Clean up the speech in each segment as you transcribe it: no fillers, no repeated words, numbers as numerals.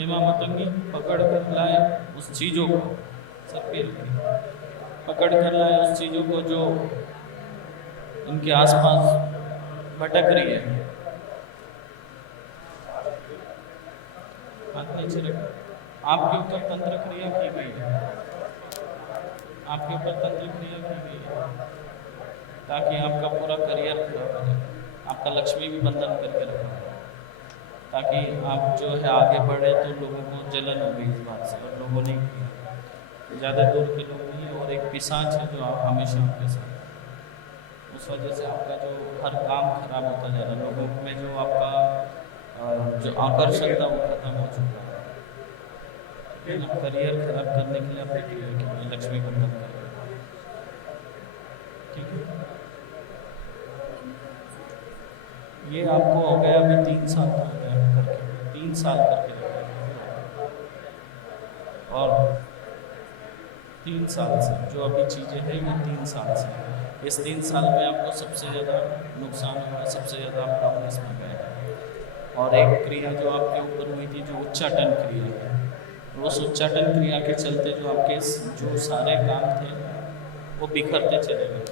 हेमा मतंगी पकड़ कर लाए उस चीज़ों को, सब पे पकड़ कर लाए उस चीज़ों को जो इनके आसपास भटक रही है। हाथ नीचे रखो। आपके ऊपर तंत्र क्रिया की गई है, आपके ऊपर तंत्र क्रिया की गई है ताकि आपका पूरा करियर खराब हो जाए, आपका लक्ष्मी भी बंधन करके रखा है ताकि आप जो है आगे बढ़े। तो लोगों को जलन हो गई इस बात से और लोगों ने ज़्यादा दूर के लोग नहीं, और एक पिशाच है जो आप हमेशा आपके साथ, उस वजह से आपका जो हर काम खराब होता जा रहा है। लोगों में जो आपका जो आकर्षण था वो खत्म हो चुका है। करियर खराब करने के लिए आप देखिए लक्ष्मी बंधन करें, ठीक है। ये आपको हो गया अभी 3 साल तो हो गया करके, 3 साल करके रखा। और 3 साल से जो अभी चीज़ें हैं ये 3 साल से, इस 3 साल में आपको सबसे ज़्यादा नुकसान हुआ, सबसे ज़्यादा आप डाउन इसमें गए। और एक क्रिया जो आपके ऊपर हुई थी जो उच्चाटन क्रिया है, उस उच्चाटन क्रिया के चलते जो आपके जो सारे काम थे वो बिखरते चले गए।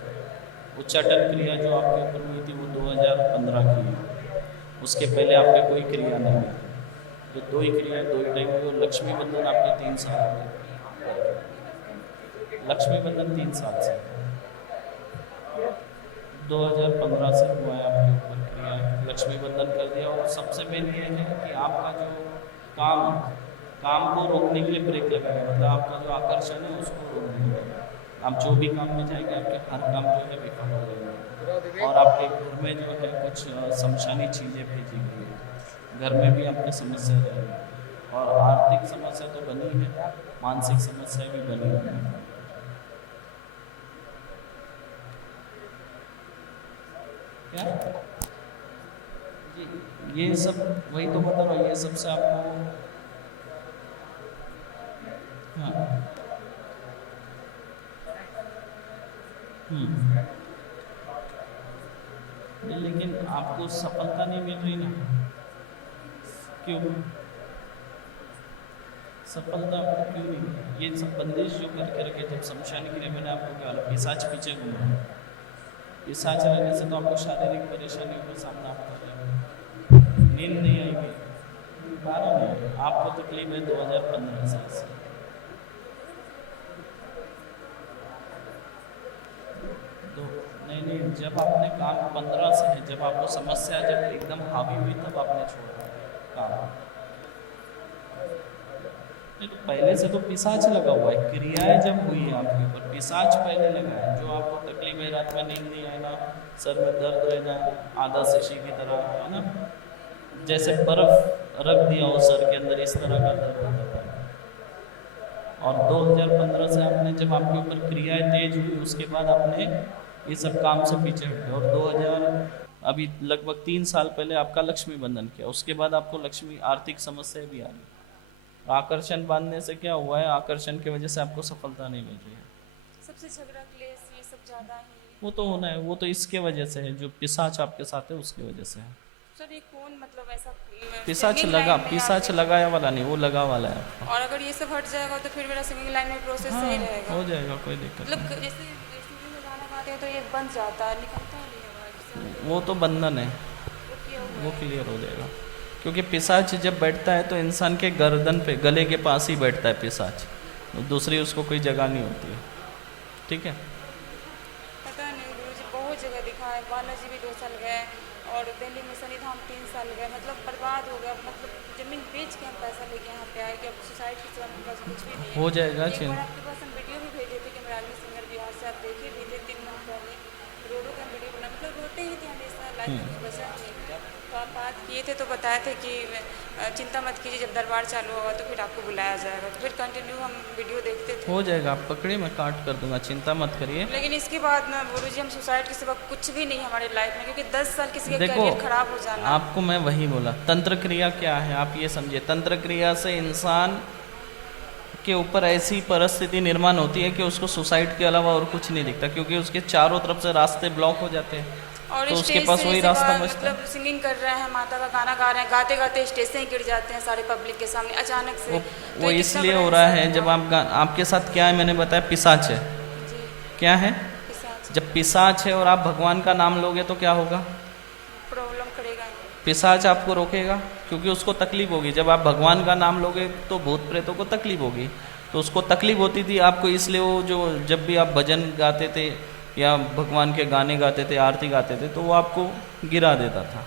उच्चाटन क्रिया जो आपके ऊपर हुई थी वो 2015 की है, उसके पहले आपके कोई क्रिया नहीं हुई। जो 2 ही क्रिया 2 ही टाइम हुई। लक्ष्मी बंधन आपके 3 साल हो गए, लक्ष्मी बंधन 3 साल से 2015 से हुआ है आपके ऊपर क्रिया, लक्ष्मी बंधन कर दिया। और सबसे मेन ये है कि आपका जो काम को रोकने के लिए ब्रेक लगाएगा, मतलब आपका जो आकर्षण है उसको रोक देंगे। आप जो भी काम में जाएंगे आपके हर काम जो है विफल हो जाएंगे। और आपके घर में जो है कुछ शमशानी चीज़ें भेजी गई है, घर में भी आपकी समस्या रहेगी। और आर्थिक समस्या तो बनी है, मानसिक समस्या भी बनी हुई है। क्या ये सब वही तो बता रहा हूँ, ये सबसे आपको हाँ लेकिन आपको सफलता नहीं मिल रही ना, क्यों सफलता आपको क्यों नहीं? ये सब बंदिश जो करके रखे, जब शमशान के लिए मैंने आपको क्या पिशाच पीछे घूमा, पिशाच रहने से तो आपको शारीरिक परेशानियों का सामना आपको करेगा, नींद नहीं आएगी, आपको तकलीफ है 2015 से। तो नहीं, जब आपने काम 15 से है, जब आपको समस्या जब एकदम हावी हुई तब आपने छोड़ा काम। नहीं तो पहले से तो पिशाच लगा हुआ है, क्रियाएं जब हुई है आपके ऊपर पिशाच पहले लगा है। जो आपको तकलीफ है, रात में नींद नहीं आना, सर में दर्द रहना, आधा शीशी की तरह, है ना, जैसे बर्फ रख दिया हो सर के अंदर, इस तरह का दर्द होता है। और 2015 से आपने जब आपके ऊपर क्रियाएं तेज हुई, उसके बाद आपने ये सब काम से पीछे हटे। और 2000 अभी लगभग 3 साल पहले आपका लक्ष्मी बंधन किया, उसके बाद आपको लक्ष्मी आर्थिक समस्या भी आ रही। आकर्षण बांधने से क्या हुआ है, आकर्षण की वजह से आपको सफलता नहीं मिल रही है। सबसे झगड़ा क्लेश ये सब ज्यादा है। वो तो होना है, वो तो इसके वजह से है, जो पिशाच आपके साथ है उसकी वजह से है। सर ये कौन मतलब ऐसा पिशाच लगा, पिशाच लगाया वाला नहीं, वो लगा वाला है आपका। और अगर ये सब हट जाएगा तो फिर मेरा सिंगिंग लाइन में प्रोसेस सही रहेगा। हो जाएगा, कोई दिक्कत मतलब नहीं। जैसे स्टूडियो में गाना गाते हैं तो ये बंद जाता है, निकलता नहीं है, वो तो बंधन है, वो क्लियर हो जाएगा। क्योंकि पिशाच जब बैठता है तो इंसान के गर्दन पे, गले के पास ही बैठता है पिशाच, दूसरी उसको कोई जगह नहीं होती है, ठीक है। पता नहीं गुरुजी, बहुत जगह दिखा है, बालाजी भी 2 साल गए और दिल्ली में शनिधाम 3 साल गए, मतलब बर्बाद हो गया। मतलब जमीन बेच के हम पैसा लेके यहाँ पे आए कि अब सोसाइटी के सिवा मेरे पास कुछ भी नहीं है। हो जाएगा। एक बार आपके पास हम वीडियो भी भेजे थे कि मराठी सिंगर बिहार से, आप देखे भी थे 3 महीने पहले, रोडों का वीडियो बना, मतलब रोते ही थे हमेशा, लाइफ में कुछ बचा नहीं। तो आप बात किए थे तो बताए थे कि चिंता मत कीजिए, जब दरबार चालू होगा तो फिर आपको बुलाया जाएगा। तो फिर कंटिन्यू हम वीडियो देखते थे। हो जाएगा, आप पकड़िए, मैं काट कर दूंगा, चिंता मत करिए। लेकिन इसके बाद ना गुरुजी, हम सुसाइड के सिवा कुछ भी नहीं हमारे लाइफ में, क्योंकि 10 साल किसी का करियर खराब हो जाना। आपको मैं वही बोला, तंत्र क्रिया क्या है आप ये समझिए। तंत्र क्रिया से इंसान के ऊपर ऐसी परिस्थिति निर्माण होती है कि उसको सुसाइड के अलावा और कुछ नहीं दिखता, क्योंकि उसके चारों तरफ से रास्ते ब्लॉक हो जाते हैं। और तो उसके स्टेज पास से वही जैसे रास्ता बचता है। मतलब सिंगिंग कर रहे हैं, माता का गाना गा रहे हैं, गाते गाते स्टेज से ही गिर जाते हैं सारे पब्लिक के सामने अचानक से। वो तो वो ये कितना इसलिए बड़ा हो रहा है इंसल्ट जब हुआ। आपके साथ क्या है, मैंने बताया पिशाच है। जी। क्या है? पिशाच जब पिशाच है और आप भगवान का नाम लोगे तो क्या होगा? प्रॉब्लम करेगा ही। पिशाच आपको रोकेगा, क्योंकि उसको तकलीफ होगी। जब आप भगवान का नाम लोगे तो भूत प्रेतों को तकलीफ होगी। तो उसको तकलीफ होती थी आपको, इसलिए वो जो जब भी आप भजन गाते थे या भगवान के गाने गाते थे, आरती गाते थे, तो वो आपको गिरा देता था।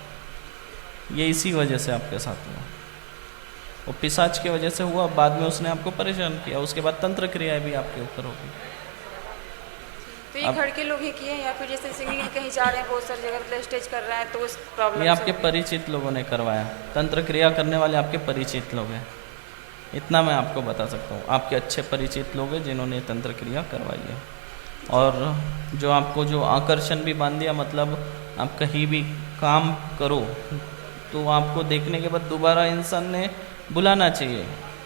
ये इसी वजह से आपके साथ हुआ। वो पिशाच की वजह से हुआ, बाद में उसने आपको परेशान किया, उसके बाद तंत्र क्रियाएं भी आपके ऊपर होगी। तो ये अब घर के लोग ही किए हैं या फिर जैसे सिंगिंग में कहीं जा रहे हैं बहुत सारी जगह मतलब स्टेज कर रहे हैं तो उस ये प्रॉब्लम से आपके हो गई? परिचित लोगों ने करवाया। तंत्र क्रिया करने वाले आपके परिचित लोग हैं, इतना मैं आपको बता सकता हूँ। आपके अच्छे परिचित लोग हैं जिन्होंने तंत्र क्रिया करवाई है। और जो आपको जो आकर्षण भी बांध दिया, मतलब आप कहीं भी काम करो तो आपको देखने के बाद दोबारा इंसान ने बुलाना चाहिए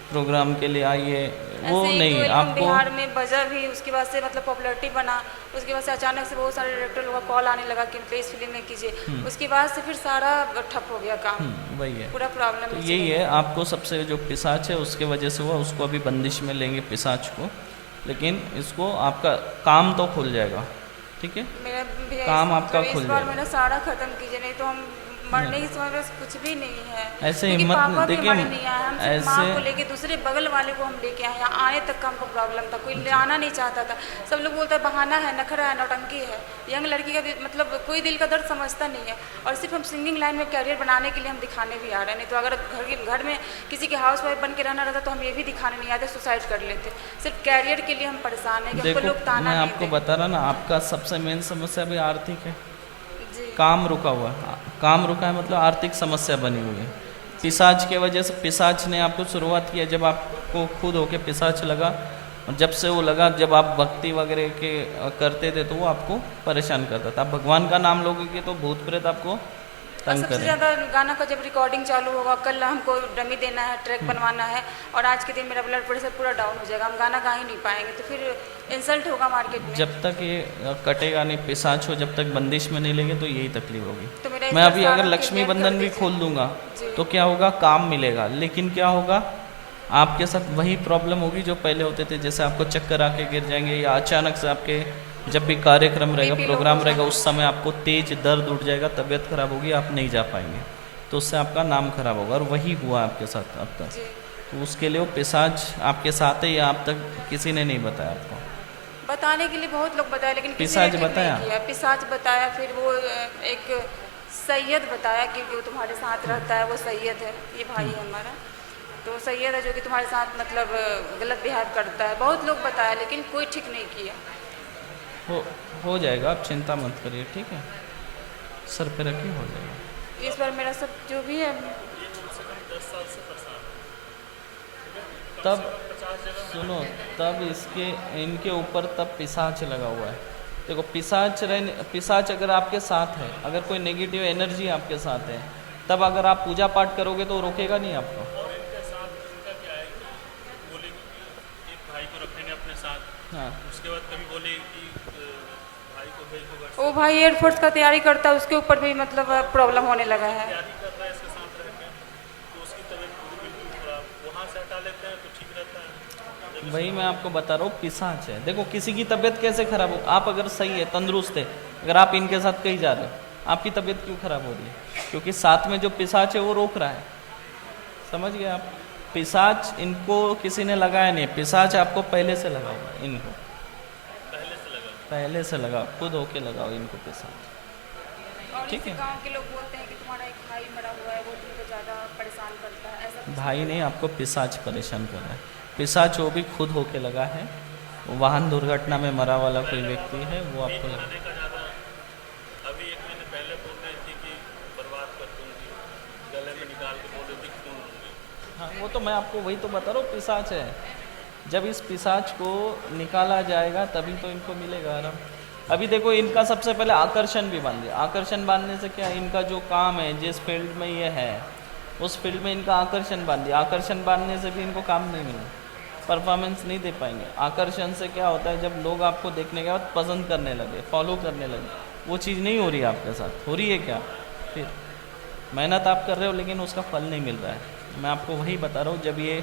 प्रोग्राम के लिए, आइए, वो ऐसे एक दो नहीं एल्बम आपको। बिहार में बजा भी, उसके बाद से मतलब पॉपुलैरिटी बना, उसके बाद से अचानक से बहुत सारे डायरेक्टर लोगों का कॉल आने लगा कि प्लीज फिल्म में कीजिए, उसके बाद से फिर सारा ठप हो गया काम, वही है। पूरा प्रॉब्लम तो में यही चले है, गए। आपको सबसे जो पिशाच है उसके वजह से हुआ, उसको अभी बंदिश में लेंगे पिशाच को, लेकिन इसको आपका काम तो खुल जाएगा, ठीक है? मेरा भैया काम आपका इस खुल बार जाएगा। मेरा सारा खत्म कीजिए, नहीं तो हम मरने की समय बस कुछ भी नहीं है। ऐसे क्योंकि हिम्मत पापा भी देखिए, हमारे नहीं आए, हम सिर्फ माँ ऐसे को लेके दूसरे बगल वाले को हम लेके आए, यहाँ आने तक का हमको प्रॉब्लम था, कोई ले आना नहीं चाहता था। सब लोग बोलता है बहाना है, नखरा है, नौटंकी है। यंग लड़की का मतलब कोई दिल का दर्द समझता नहीं है। और सिर्फ हम सिंगिंग लाइन में कैरियर बनाने के लिए हम दिखाने भी आ रहे हैं, नहीं तो अगर घर में किसी के हाउस वाइफ बन के रहना रहता तो हम ये भी दिखाने नहीं आते, सुसाइड कर लेते। सिर्फ कैरियर के लिए हम परेशान हैं कि हमको देखो, लोग ताना मैं नहीं आपको दें। बता रहा ना, आपका सबसे मेन समस्या भी आर्थिक है। जी। काम रुका हुआ है, काम रुका है मतलब आर्थिक समस्या बनी हुई है। पिशाच के वजह से, पिशाच ने आपको शुरुआत किया जब आपको खुद होके पिशाच लगा, और जब से वो लगा, जब आप भक्ति वगैरह के करते थे तो वो आपको परेशान करता था। आप भगवान का नाम लोगे तो भूत प्रेत आपको और तंग सबसे करे। ज़्यादा गाना का जब रिकॉर्डिंग चालू होगा, कल हमको डमी देना है, ट्रैक बनवाना है, और आज के दिन मेरा ब्लड प्रेशर पूरा डाउन हो जाएगा, हम गाना गा ही नहीं पाएंगे, तो फिर इंसल्ट होगा मार्केट में। जब तक ये कटेगा नहीं पिशाच हो, जब तक बंदिश में नहीं लेंगे तो यही तकलीफ होगी। तो मेरा मैं इस अभी बार अगर सारा लक्ष्मी क्लियर कर बंधन भी दीजिए। खोल दूंगा जी। तो क्या होगा, काम मिलेगा, लेकिन क्या होगा, आपके साथ वही प्रॉब्लम होगी जो पहले होते थे। जैसे आपको चक्कर आके गिर जाएंगे, या अचानक से आपके जब भी कार्यक्रम रहेगा, BP लो प्रोग्राम हो रहेगा, जाएगा। उस समय आपको तेज दर्द उठ जाएगा, तबीयत खराब होगी, आप नहीं जा पाएंगे, तो उससे आपका नाम खराब होगा। और वही हुआ आपके साथ अब तक। जी। तो उसके लिए वो पिशाच आपके साथ है या आप तक किसी ने नहीं बताया आपको? बताने के लिए बहुत लोग बताया, लेकिन किसी ने पिशाच ठीक नहीं बताया? किया। पिशाच बताया, फिर वो एक सैयद बताया कि जो तुम्हारे साथ रहता है वो सैयद है, ये भाई है हमारा, तो सैयद है जो कि तुम्हारे साथ मतलब गलत बिहेव करता है। बहुत लोग बताया लेकिन कोई ठीक नहीं किया। हो जाएगा, आप चिंता मत करिए, ठीक है? सर पे रखिए, हो जाएगा। इस बार मेरा सब जो भी है, तब सुनो, तब इनके ऊपर तब पिशाच लगा हुआ है। देखो, पिशाच अगर आपके साथ है, अगर कोई नेगेटिव एनर्जी आपके साथ है, तब अगर आप पूजा पाठ करोगे तो रोकेगा नहीं आपको। भाई को रखेंगे अपने साथ, हाँ, उसके बाद कभी बोले कि भाई को भेज दो घर से, वो भाई एयरफोर्स का तैयारी करता है, उसके ऊपर भी मतलब प्रॉब्लम होने लगा है। तैयारी कर रहा है इसके साथ रह के, तो उसकी तबीयत बिल्कुल खराब, वहाँ से हटा लेते हैं तो ठीक रहता है। वही मैं आपको बता रहा हूँ, पिशाच है। देखो, किसी की तबीयत कैसे खराब हो, आप अगर सही है, तंदुरुस्त है, अगर आप इनके साथ कहीं जा रहे हो, आपकी तबीयत क्यों खराब हो रही है? क्योंकि साथ में जो पिशाच है वो रोक रहा है। समझ गए आप? पिशाच इनको किसी ने लगाया नहीं, पिशाच आपको पहले से लगा हुआ है। इनको पहले से लगा, खुद होके लगाओ इनको पिशाच। और ठीक जैसे है। गांव के लोग बोलते हैं कि तुम्हारा एक भाई मरा हुआ है, वो तुमको ज़्यादा परेशान करता है, ऐसा कुछ? भाई नहीं, आपको पिशाच परेशान कर रहा है। पिशाच वो भी खुद होके लगा है। वो वाहन दुर्घटना में मरा वाला कोई व्यक्ति है, वो आपको लगा। खाने का ज़्यादा, अभी 1 महीने पहले बोल रही थी कि बर्बाद कर दूंगी, गले में निकाल के बोल रही थी खून लूंगी। हाँ, वो तो मैं आपको वही तो बता रहा हूँ, पिशाच है। जब इस पिशाच को निकाला जाएगा तभी तो इनको मिलेगा आराम। अभी देखो, इनका सबसे पहले आकर्षण भी बांध दिया। आकर्षण बांधने से क्या, इनका जो काम है, जिस फील्ड में ये है, उस फील्ड में इनका आकर्षण बांध दिया। आकर्षण बांधने से भी इनको काम नहीं मिला, परफॉर्मेंस नहीं दे पाएंगे। आकर्षण से क्या होता है, जब लोग आपको देखने के बाद पसंद करने लगे, फॉलो करने लगे, वो चीज़ नहीं हो रही है आपके साथ, हो रही है क्या? फिर मेहनत आप कर रहे हो लेकिन उसका फल नहीं मिल रहा है। मैं आपको वही बता रहा हूँ, जब ये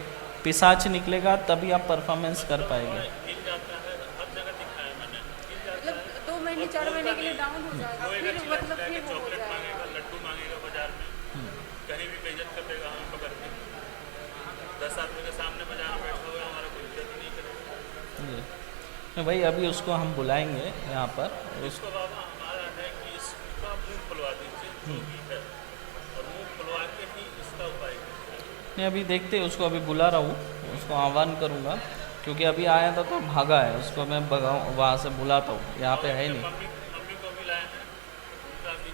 पिशाच निकलेगा तभी आप परफॉर्मेंस कर पाएंगे। हिल जाता है, हर जगह दिखाया मैंने, हिल जाता मतलब है। 2 महीने 4 महीने के लिए डाउन हो जाएगा, रोएगा, फिर चिल्ला मतलब चिल्ला के फिर वो हो चॉकलेट जाएगा। मांगेगा, लड्डू मांगेगा बाजार में, कहीं भी बेइज्जत कर देगा हमें पकड़ के। 10 आदमी के सामने बाजार में बैठा हुआ है, हमारा कोई इज्जत ही नहीं करेगा। जी नहीं भाई, अभी उसको हम बुलाएंगे यहाँ पर। इसको बाबा हमारा है कि इसका मुंह खुलवा दीजिए जो भी है, और मुंह खुलवा के ही इसका उपाय कीजिए। नहीं अभी देखते हैं, उसको अभी बुला रहा हूँ, उसको आह्वान करूँगा, क्योंकि अभी आया था तो भागा है। उसको मैं भगाऊँ, वहाँ से बुलाता हूँ, यहाँ पे है नहीं। मम्मी को भी लाए हैं, उनका भी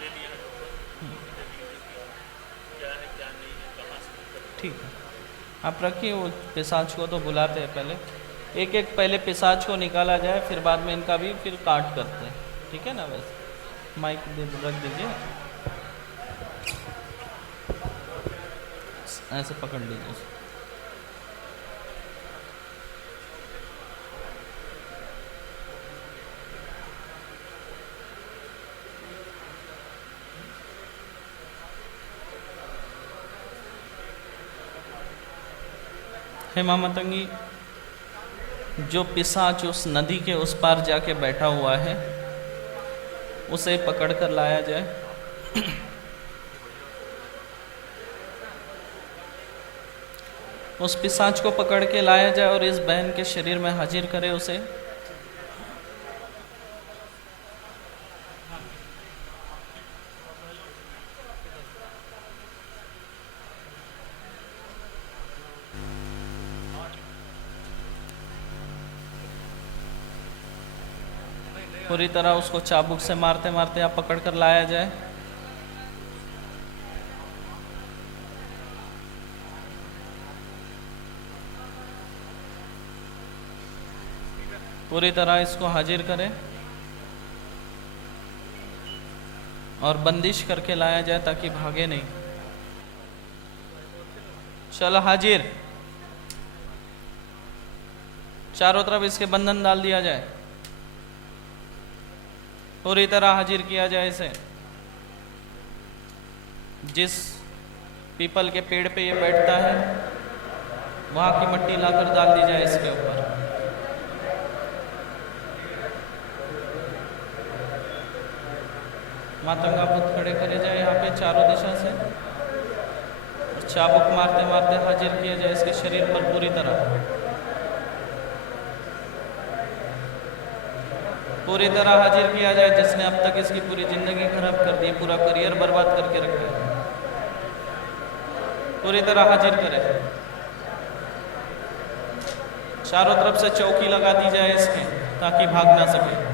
ले लिया है डॉक्टर, वो भी देख लीजिए क्या है क्या नहीं है, कहाँ से दिक्कत है। ठीक है, आप रखिए। वो पिशाच को तो बुलाते हैं पहले, एक एक पहले पिशाच को निकाला जाए, फिर बाद में इनका भी फिर काट करते हैं, ठीक है ना? वैसे माइक रख दीजिए, ऐसे पकड़ लीजिए उसे। हेमा मतंगी, जो पिशाच उस नदी के उस पार जाके बैठा हुआ है, उसे पकड़ कर लाया जाए। उस पिशाच को पकड़ के लाया जाए और इस बहन के शरीर में हाजिर करे उसे। पूरी तरह उसको चाबुक से मारते मारते आप पकड़ कर लाया जाए। पूरी तरह इसको हाजिर करें और बंदिश करके लाया जाए ताकि भागे नहीं। चल हाजिर, चारों तरफ इसके बंधन डाल दिया जाए, पूरी तरह हाजिर किया जाए इसे। जिस पीपल के पेड़ पे ये बैठता है वहां की मट्टी लाकर डाल दी जाए इसके ऊपर। मातंगा बुत खड़े करे जाए यहाँ पे चारों दिशा से, और चाबुक मारते मारते हाजिर किया जाए इसके शरीर पर पूरी तरह। पूरी तरह हाजिर किया जाए जिसने अब तक इसकी पूरी जिंदगी खराब कर दी, पूरा करियर बर्बाद करके रखा है। पूरी तरह हाजिर करे। चारों तरफ से चौकी लगा दी जाए इसके ताकि भाग ना सके।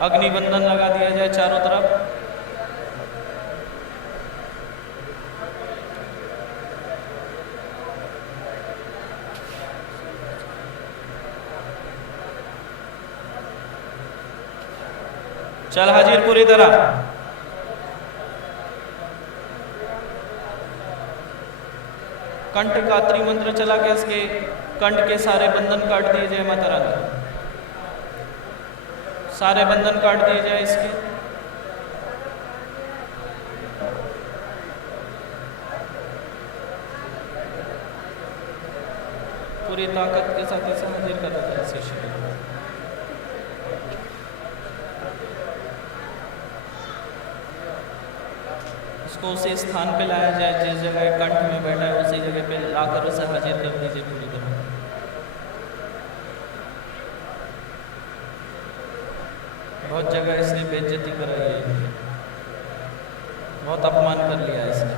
अग्निबंधन लगा दिया जाए चारों तरफ। चल हाजिर पूरी तरह। कंठ का त्रिमंत्र चला के इसके कंठ के सारे बंधन काट दिए जाए। माता रानी, सारे बंधन काट दिए जाए इसके। पूरी ताकत के साथ इसे हाजिर कर देता है इसके शरीर में। उसको उसी स्थान पे लाया जाए जिस जगह कंठ में बैठा है, उसी जगह पे लाकर उसे हाजिर कर दीजिए पूरी तरह। बहुत जगह इसने बेइज्जती कराई है, बहुत अपमान कर लिया इसने।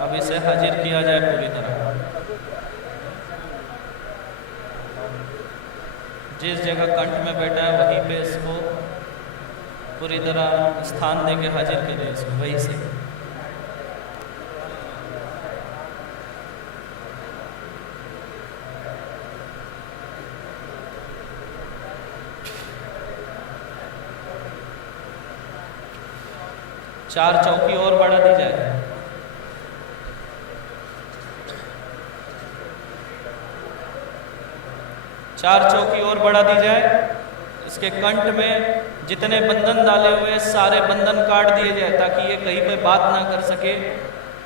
अब इसे हाजिर किया जाए पूरी तरह। जिस जगह कंठ में बैठा है वहीं पे इसको पूरी तरह स्थान देके हाजिर करें इसको वहीं से। चार चौकी और बढ़ा दी जाए। 4 चौकी और बढ़ा दी जाए। इसके कंठ में जितने बंधन डाले हुए सारे बंधन काट दिए जाए ताकि ये कहीं पे बात ना कर सके।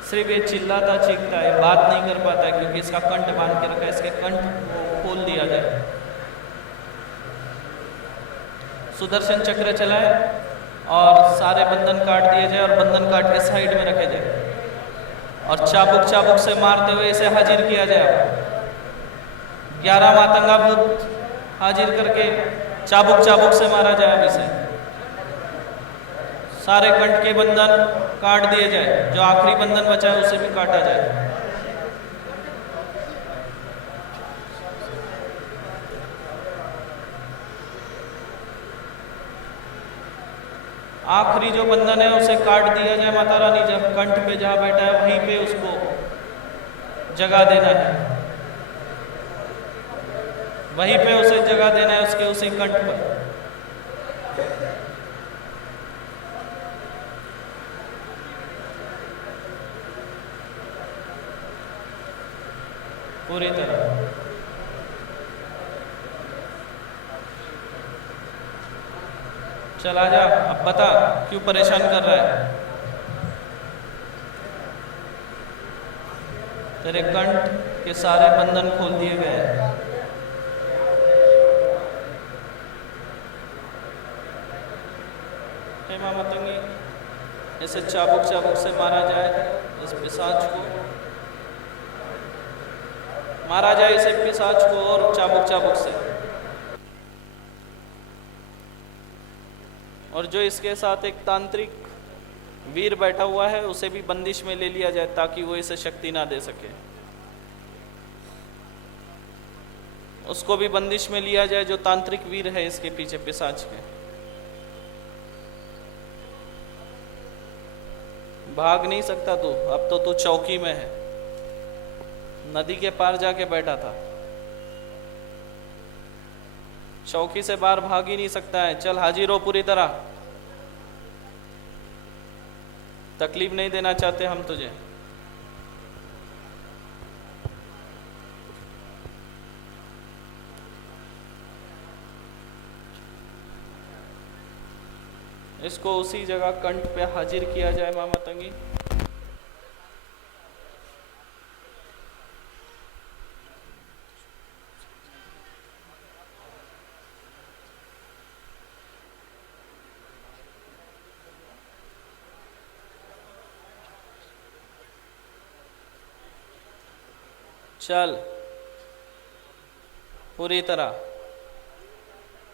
सिर्फ ये चिल्लाता चीखता है, बात नहीं कर पाता है क्योंकि इसका कंठ बांध के रखा है। इसके कंठ को खोल दिया जाए। सुदर्शन चक्र चलाए और सारे बंधन काट दिए जाए और बंधन काट के साइड में रखे जाए और चाबुक चाबुक से मारते हुए इसे हाजिर किया जाए। 11 मातंगा भूत हाजिर करके चाबुक चाबुक से मारा जाए। अब इसे सारे कंठ के बंधन काट दिए जाए। जो आखिरी बंधन बचा है उसे भी काटा जाए। आखिरी जो बंधन है उसे काट दिया जाए। माता रानी जब कंठ पे जहां बैठा है वहीं पे उसको जगह देना है, वहीं पे उसे जगह देना है, उसके उसी कंठ पर। पूरी तरह चला जा। अब बता क्यों परेशान कर रहा है। तेरे कंठ के सारे बंधन खोल दिए गए हैं। हे माँ मतंगी, इसे चाबुक चाबुक से मारा जाए। इस पिशाच को मारा जाए, इसे पिशाच को और चाबुक चाबुक से। और जो इसके साथ एक तांत्रिक वीर बैठा हुआ है उसे भी बंदिश में ले लिया जाए ताकि वो इसे शक्ति ना दे सके। उसको भी बंदिश में लिया जाए जो तांत्रिक वीर है इसके पीछे पिशाच के। भाग नहीं सकता तू, अब तो तू चौकी में है। नदी के पार जाके बैठा था, चौकी से बाहर भाग ही नहीं सकता है। चल हाजिर हो पूरी तरह। तकलीफ नहीं देना चाहते हम तुझे। इसको उसी जगह कंठ पे हाजिर किया जाए माँ मतंगी। चल पूरी तरह।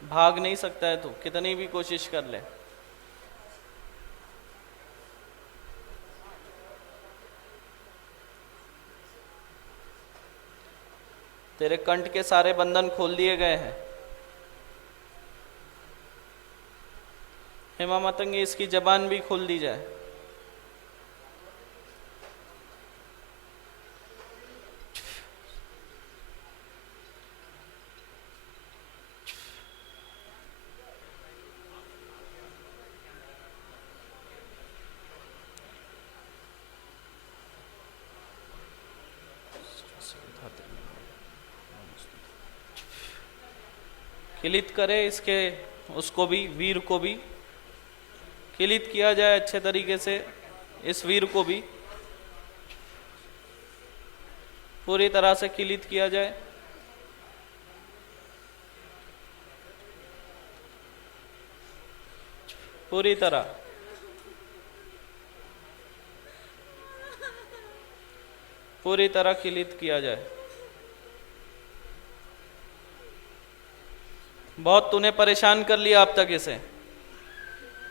भाग नहीं सकता है तू, कितनी भी कोशिश कर ले। तेरे कंठ के सारे बंधन खोल दिए गए हैं। हेमा मतंगी, इसकी जबान भी खोल दी जाए। किलित करे इसके, उसको भी, वीर को भी किलित किया जाए अच्छे तरीके से। इस वीर को भी पूरी तरह से किलित किया जाए। पूरी तरह पूरी तरह किलित किया जाए। बहुत तूने परेशान कर लिया अब तक इसे।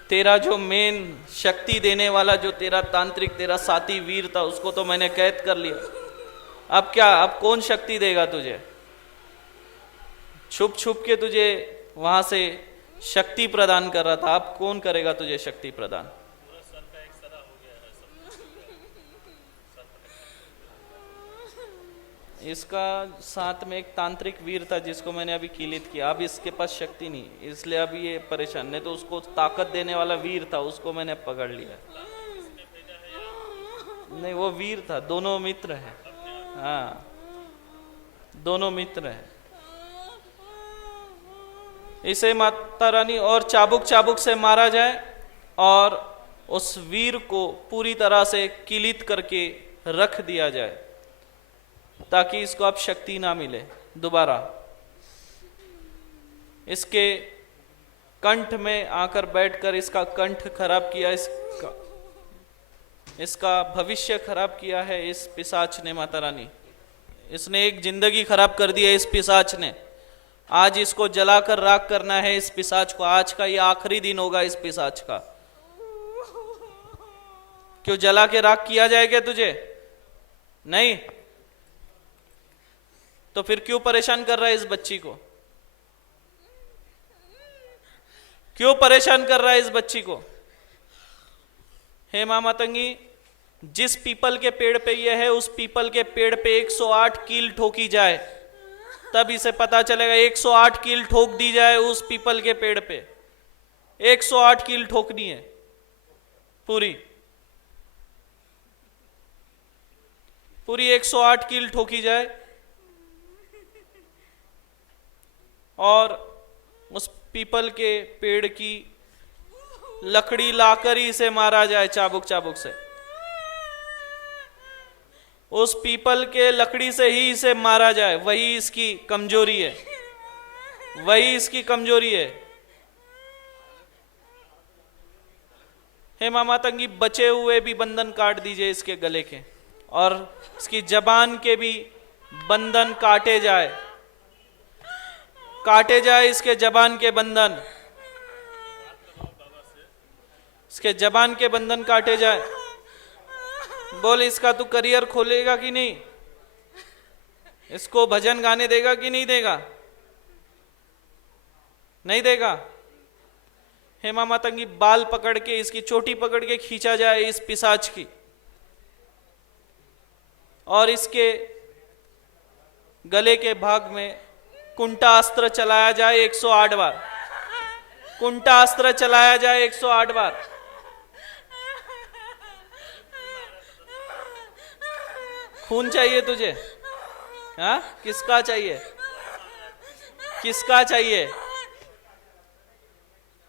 तेरा जो मेन शक्ति देने वाला जो तेरा तांत्रिक, तेरा साथी वीर था, उसको तो मैंने कैद कर लिया। अब क्या, अब कौन शक्ति देगा तुझे? छुप छुप के तुझे वहां से शक्ति प्रदान कर रहा था, अब कौन करेगा तुझे शक्ति प्रदान? इसका साथ में एक तांत्रिक वीर था जिसको मैंने अभी किलित किया। अब इसके पास शक्ति नहीं, इसलिए अभी ये परेशान। नहीं तो उसको ताकत देने वाला वीर था, उसको मैंने पकड़ लिया। नहीं, वो वीर था। दोनों मित्र हैं। हाँ, दोनों मित्र हैं। इसे माता रानी और चाबुक चाबुक से मारा जाए और उस वीर को पूरी तरह से किलित करके रख दिया जाए ताकि इसको अब शक्ति ना मिले दोबारा। इसके कंठ में आकर बैठकर इसका कंठ खराब किया, इसका भविष्य खराब किया है इस पिशाच ने माता रानी। इसने एक जिंदगी खराब कर दी है इस पिशाच ने। आज इसको जलाकर राख करना है इस पिशाच को। आज का ये आखिरी दिन होगा इस पिशाच का। क्यों जला के राख किया जाएगा तुझे? नहीं तो फिर क्यों परेशान कर रहा है इस बच्ची को? क्यों परेशान कर रहा है इस बच्ची को? हे मां मातंगी, जिस पीपल के पेड़ पे ये है उस पीपल के पेड़ पे 108 कील ठोकी जाए, तब इसे पता चलेगा। 108 कील ठोक दी जाए उस पीपल के पेड़ पे। 108 कील ठोकनी है पूरी 108 कील ठोकी जाए और उस पीपल के पेड़ की लकड़ी लाकर ही इसे मारा जाए चाबुक चाबुक से। उस पीपल के लकड़ी से ही इसे मारा जाए। वही इसकी कमजोरी है, वही इसकी कमजोरी है। हे मां मातंगी, बचे हुए भी बंधन काट दीजिए इसके गले के और इसकी जबान के भी बंधन काटे जाए, काटे जाए इसके जबान के बंधन, इसके जबान के बंधन काटे जाए। बोल, इसका तू करियर खोलेगा कि नहीं? इसको भजन गाने देगा कि नहीं देगा? नहीं देगा। हे मां मातंगी, बाल पकड़ के, इसकी चोटी पकड़ के खींचा जाए इस पिशाच की और इसके गले के भाग में कुंटा अस्त्र चलाया जाए 108 बार। कुंटा अस्त्र चलाया जाए 108 बार। खून चाहिए तुझे? हाँ, किसका चाहिए? किसका चाहिए?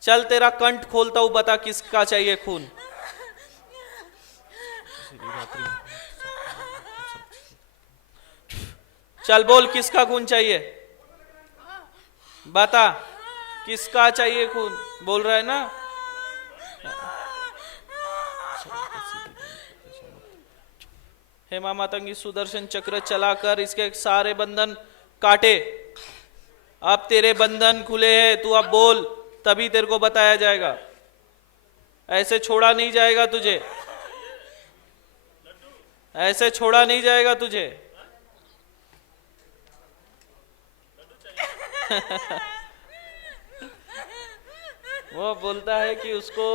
चल तेरा कंठ खोलता हूं, बता किसका चाहिए खून। चल बोल, किसका खून चाहिए? बता किसका चाहिए खून? बोल रहा है ना? हे मां मातंगी, सुदर्शन चक्र चलाकर इसके सारे बंधन काटे। अब तेरे बंधन खुले हैं, तू अब बोल, तभी तेरे को बताया जाएगा। ऐसे छोड़ा नहीं जाएगा तुझे, ऐसे छोड़ा नहीं जाएगा तुझे। वो बोलता है कि उसको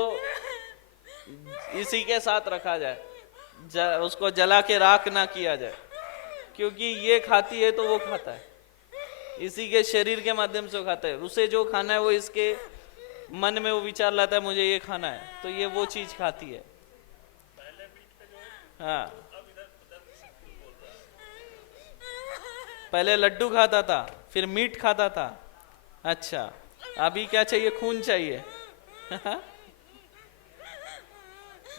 इसी के साथ रखा जाए, उसको जला के राख ना किया जाए, क्योंकि ये खाती है तो वो खाता है, इसी के शरीर के माध्यम से वो खाता है। उसे जो खाना है वो इसके मन में वो विचार लाता है, मुझे ये खाना है, तो ये वो चीज खाती है। हाँ, पहले लड्डू खाता था, फिर मीट खाता था। अच्छा, अभी क्या चाहिए? खून चाहिए।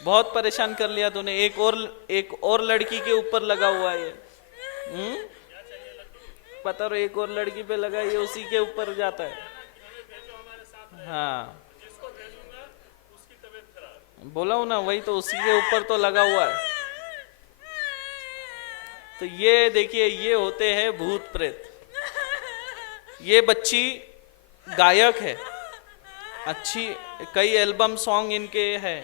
बहुत परेशान कर लिया तूने। एक और लड़की के ऊपर लगा हुआ है ये। पता रहो, एक और लड़की पे लगा, ये उसी के ऊपर जाता है। हाँ, बोला हूं ना, वही तो उसी के ऊपर तो लगा हुआ है। तो ये देखिए, ये होते हैं भूत प्रेत। ये बच्ची गायक है, अच्छी कई एल्बम सॉन्ग इनके हैं,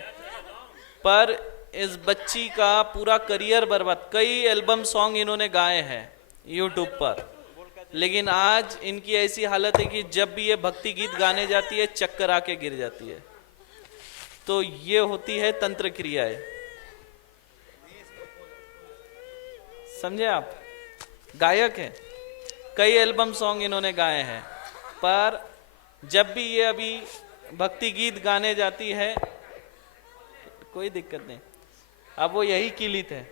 पर इस बच्ची का पूरा करियर बर्बाद। कई एल्बम सॉन्ग इन्होंने गाए हैं यूट्यूब पर, लेकिन आज इनकी ऐसी हालत है कि जब भी ये भक्ति गीत गाने जाती है चक्कर आके गिर जाती है। तो ये होती है तंत्र क्रियाएं। समझे आप? गायक है, कई एल्बम सॉन्ग इन्होंने गाए हैं, पर जब भी ये अभी भक्ति गीत गाने जाती है कोई दिक्कत नहीं, अब वो यही किलित है।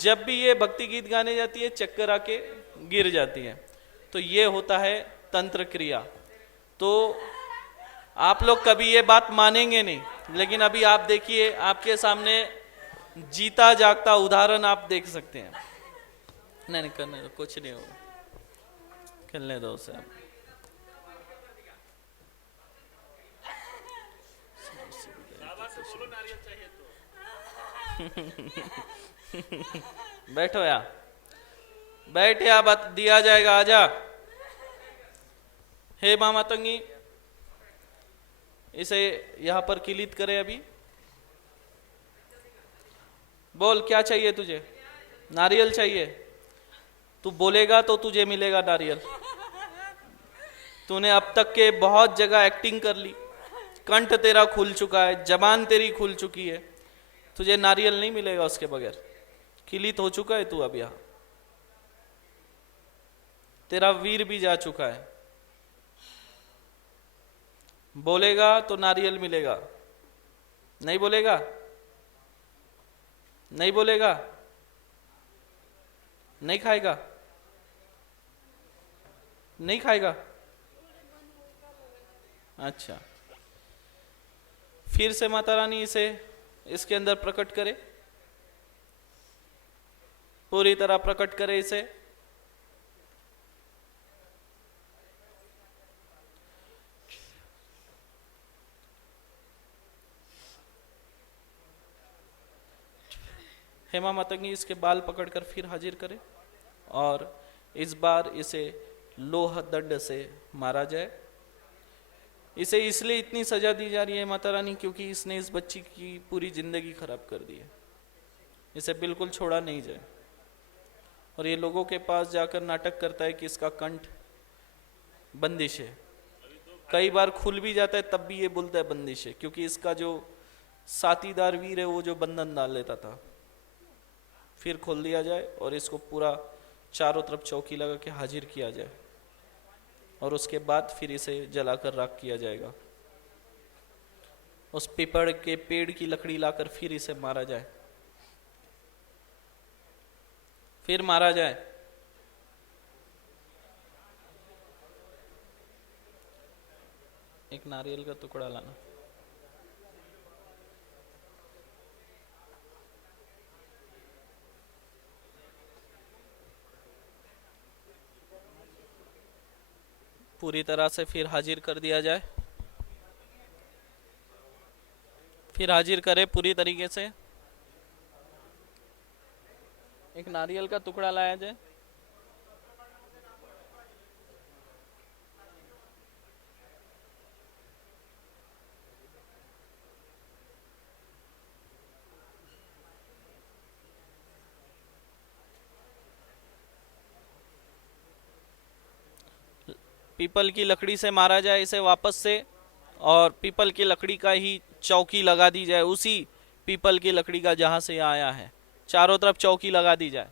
जब भी ये भक्ति गीत गाने जाती है चक्कर आके गिर जाती है। तो ये होता है तंत्र क्रिया। तो आप लोग कभी ये बात मानेंगे नहीं, लेकिन अभी आप देखिए, आपके सामने जीता जागता उदाहरण आप देख सकते हैं। नहीं नहीं, करने दो, कुछ नहीं होगा, खेलने दो उसे। शाबाश, बोलो नारियल चाहिए तो। बैठो यार, बैठ या, बात दिया जाएगा, आजा। हे मामा तंगी, इसे यहां पर किलित करे अभी। बोल क्या चाहिए तुझे? नारियल चाहिए? तू बोलेगा तो तुझे मिलेगा नारियल। तूने अब तक के बहुत जगह एक्टिंग कर ली, कंठ तेरा खुल चुका है, जबान तेरी खुल चुकी है, तुझे नारियल नहीं मिलेगा उसके बगैर। किलित हो चुका है तू अब यहां, तेरा वीर भी जा चुका है। बोलेगा तो नारियल मिलेगा, नहीं बोलेगा? नहीं बोलेगा? नहीं खाएगा? नहीं खाएगा? अच्छा, फिर से माता रानी इसे इसके अंदर प्रकट करे, पूरी तरह प्रकट करे इसे। हेमा मातंगी इसके बाल पकड़कर फिर हाजिर करे और इस बार इसे लोह दंड से मारा जाए। इसे इसलिए इतनी सजा दी जा रही है माता रानी क्योंकि इसने इस बच्ची की पूरी जिंदगी खराब कर दी है। इसे बिल्कुल छोड़ा नहीं जाए। और ये लोगों के पास जाकर नाटक करता है कि इसका कंठ बंदिश है। कई बार खुल भी जाता है तब भी ये बोलता है बंदिश है, क्योंकि इसका जो साथीदार वीर है वो जो बंधन डाल लेता था, फिर खोल दिया जाए और इसको पूरा चारों तरफ चौकी लगा के हाजिर किया जाए और उसके बाद फिर इसे जलाकर राख किया जाएगा। उस पीपड़ के पेड़ की लकड़ी लाकर फिर इसे मारा जाए, फिर मारा जाए। एक नारियल का टुकड़ा लाना। पूरी तरह से फिर हाजिर कर दिया जाए, फिर हाजिर करे पूरी तरीके से। एक नारियल का टुकड़ा लाया जाए। पीपल की लकड़ी से मारा जाए इसे वापस से, और पीपल की लकड़ी का ही चौकी लगा दी जाए, उसी पीपल की लकड़ी का जहां से आया है चारों तरफ चौकी लगा दी जाए।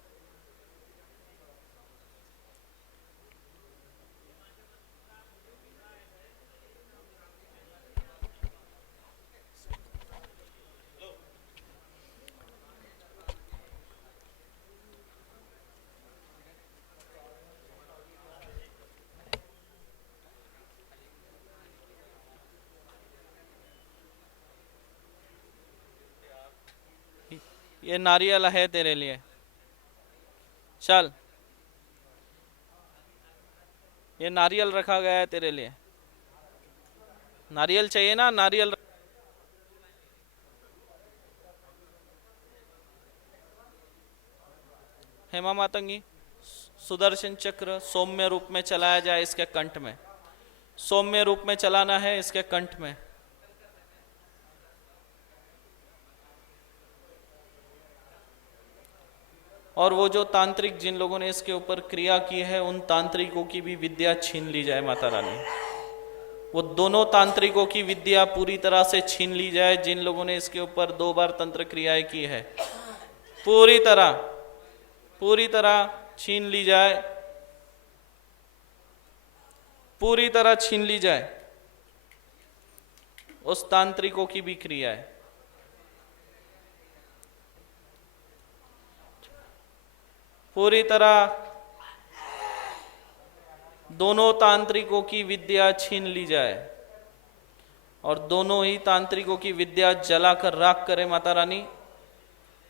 ये नारियल है तेरे लिए, चल। ये नारियल रखा गया है तेरे लिए। नारियल चाहिए ना? नारियल। हेमा मातंगी, सुदर्शन चक्र सौम्य रूप में चलाया जाए इसके कंठ में। सौम्य रूप में चलाना है इसके कंठ में। और वो जो तांत्रिक जिन लोगों ने इसके ऊपर क्रिया की है उन तांत्रिकों की भी विद्या छीन ली जाए माता रानी। वो दोनों तांत्रिकों की विद्या पूरी तरह से छीन ली जाए जिन लोगों ने इसके ऊपर 2 बार तंत्र क्रियाएं की है। पूरी तरह छीन ली जाए, पूरी तरह छीन ली जाए उस तांत्रिकों की भी क्रिया है। पूरी तरह दोनों तांत्रिकों की विद्या छीन ली जाए और दोनों ही तांत्रिकों की विद्या जलाकर राख करे माता रानी,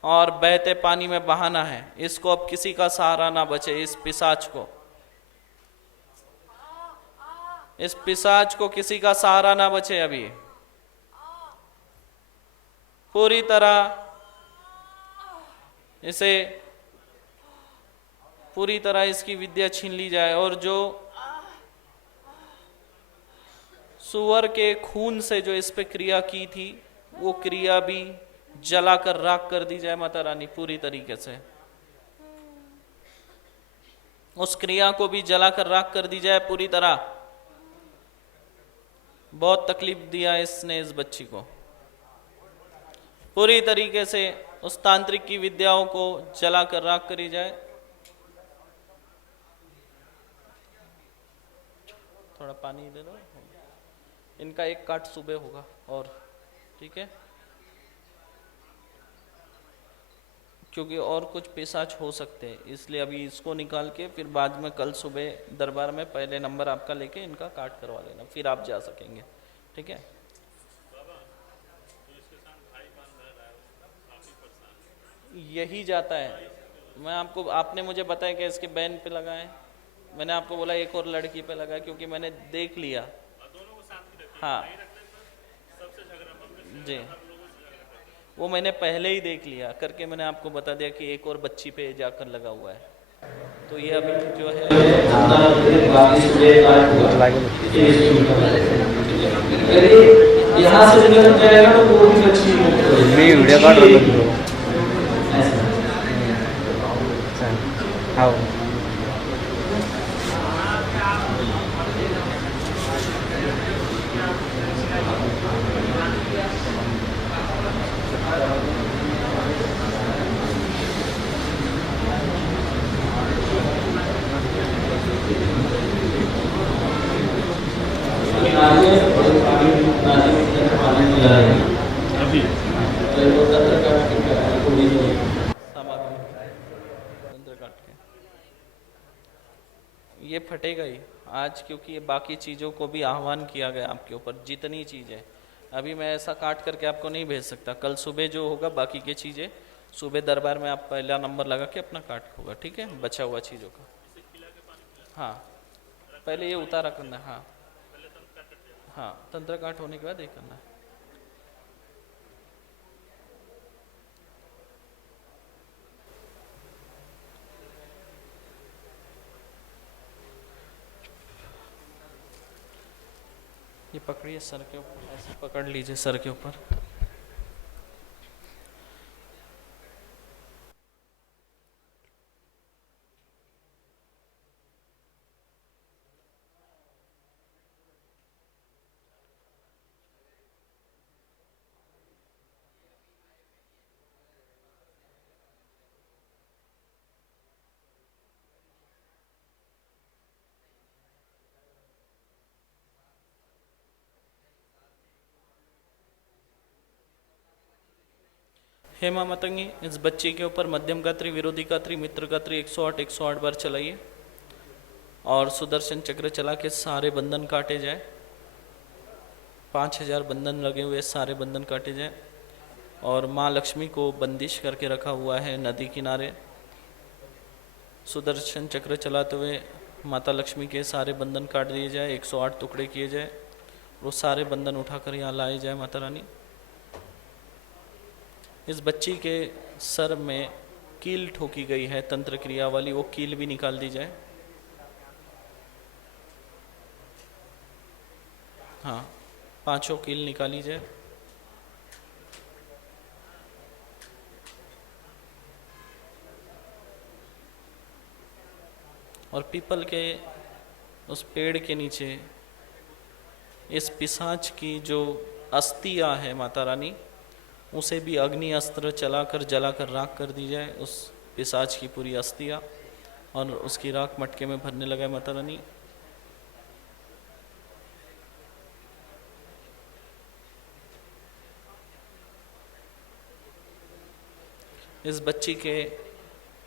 और बहते पानी में बहाना है। इसको अब किसी का सहारा ना बचे। इस पिशाच को, इस पिशाच को किसी का सहारा ना बचे। अभी पूरी तरह इसे, पूरी तरह इसकी विद्या छीन ली जाए और जो सुअर के खून से जो इस पे क्रिया की थी वो क्रिया भी जलाकर राख कर दी जाए माता रानी पूरी तरीके से। उस क्रिया को भी जलाकर राख कर दी जाए पूरी तरह। बहुत तकलीफ दिया इसने इस बच्ची को। पूरी तरीके से उस तांत्रिक की विद्याओं को जलाकर राख करी जाए। थोड़ा पानी दे दो। इनका एक काट सुबह होगा और ठीक है, क्योंकि और कुछ पिशाच हो सकते हैं, इसलिए अभी इसको निकाल के फिर बाद में कल सुबह दरबार में पहले नंबर आपका लेके इनका काट करवा लेना, फिर आप जा सकेंगे। ठीक है। यही जाता है। मैं आपको, आपने मुझे बताया कि इसके बहन पे लगा है, मैंने आपको बोला एक और लड़की पे लगा है, क्योंकि मैंने देख लिया। हाँ जी, वो मैंने पहले ही देख लिया करके मैंने आपको बता दिया कि एक और बच्ची पे जाकर लगा हुआ है। तो ये अभी जो है यहाँ से निकल जाएगा तो वो भी बच्ची वीडियो काट ये फटेगा ही आज, क्योंकि ये बाकी चीज़ों को भी आह्वान किया गया आपके ऊपर, जितनी चीज़ें। अभी मैं ऐसा काट करके आपको नहीं भेज सकता। कल सुबह जो होगा बाकी की चीज़ें सुबह दरबार में आप पहला नंबर लगा के अपना काट होगा। ठीक है, बचा हुआ चीज़ों का। हाँ, पहले ये उतारा करना है। हाँ हाँ, तंत्र काट होने के बाद ये करना है। ये पकड़िए सर के ऊपर, ऐसे पकड़ लीजिए सर के ऊपर। हेमा मतंगी, इस बच्चे के ऊपर मध्यम गात्री, विरोधी गात्री, मित्र गात्री 108 बार चलाइए और सुदर्शन चक्र चला के सारे बंधन काटे जाए। 5000 बंधन लगे हुए, सारे बंधन काटे जाए। और माँ लक्ष्मी को बंदिश करके रखा हुआ है नदी किनारे। सुदर्शन चक्र चलाते हुए माता लक्ष्मी के सारे बंधन काट दिए जाए, 108 टुकड़े किए जाए। वो सारे बंधन उठाकर यहाँ लाए जाए माता रानी। इस बच्ची के सर में कील ठोकी गई है तंत्र क्रिया वाली, वो कील भी निकाल दी जाए। हाँ, 5 कील निकाली जाए। और पीपल के उस पेड़ के नीचे इस पिशाच की जो अस्थियां है माता रानी, उसे भी अग्नि अस्त्र चलाकर जलाकर राख कर दी जाए। उस पिशाच की पूरी अस्थियां और उसकी राख मटके में भरने लगा माता रानी। इस बच्ची के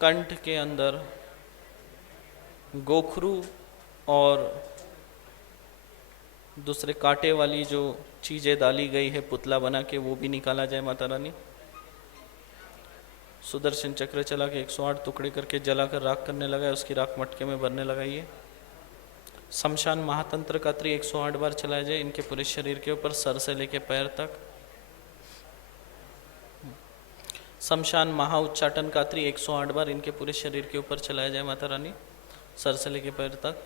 कंठ के अंदर गोखरू और दूसरे कांटे वाली जो चीज़ें डाली गई है पुतला बना के, वो भी निकाला जाए माता रानी। सुदर्शन चक्र चला के 108 टुकड़े करके जलाकर राख करने लगा है, उसकी राख मटके में भरने लगाइए। शमशान महातंत्र का 108 बार चलाया जाए इनके पूरे शरीर के ऊपर, सर से लेके पैर तक। शमशान महा उच्चाटन का 108 बार इनके पूरे शरीर के ऊपर चलाया जाए माता रानी, सर से लेके पैर तक।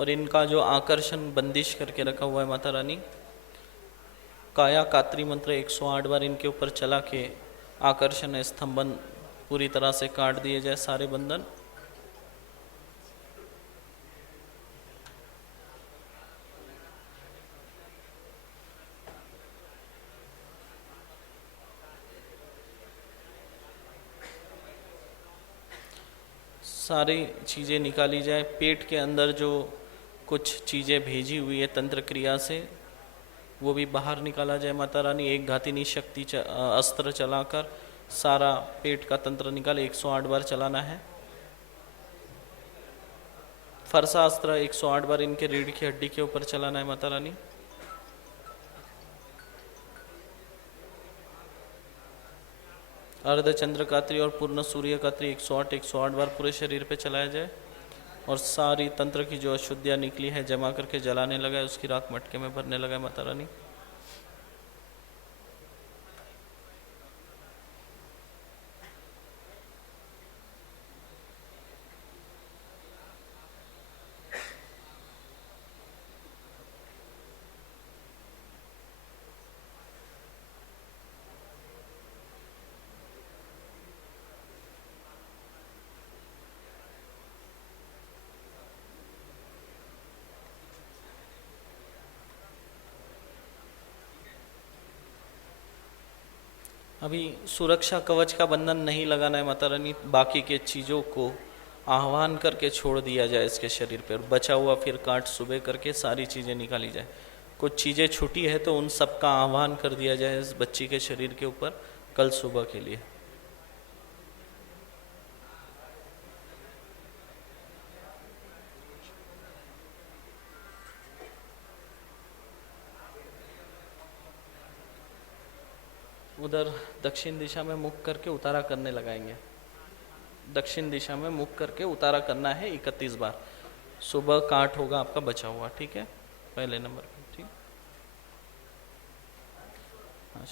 और इनका जो आकर्षण बंदिश करके रखा हुआ है माता रानी, काया कात्री मंत्र 108 बार इनके ऊपर चला के आकर्षण स्तंभन पूरी तरह से काट दिए जाए सारे बंधन। सारी चीज़ें निकाली जाए। पेट के अंदर जो कुछ चीज़ें भेजी हुई है तंत्र क्रिया से, वो भी बाहर निकाला जाए माता रानी। एक घातिनी शक्ति अस्त्र चलाकर सारा पेट का तंत्र निकाले, 108 बार चलाना है। फरसा अस्त्र 108 बार इनके रीढ़ की हड्डी के ऊपर चलाना है माता रानी। अर्धचंद्र कात्री और पूर्ण सूर्य कात्री 108 बार पूरे शरीर पे चलाया जाए। और सारी तंत्र की जो अशुद्धियाँ निकली है जमा करके जलाने लगा है, उसकी राख मटके में भरने लगा है माता रानी। अभी सुरक्षा कवच का बंधन नहीं लगाना है माता रानी, बाकी के चीज़ों को आह्वान करके छोड़ दिया जाए इसके शरीर पे, और बचा हुआ फिर काट सुबह करके सारी चीज़ें निकाली जाए। कुछ चीज़ें छूटी है तो उन सब का आह्वान कर दिया जाए इस बच्ची के शरीर के ऊपर कल सुबह के लिए। उधर दक्षिण दिशा में मुख करके उतारा करने लगाएंगे। दक्षिण दिशा में मुख करके उतारा करना है 31 बार। सुबह काट होगा आपका बचा हुआ, ठीक है, पहले नंबर पे, ठीक। हाँ।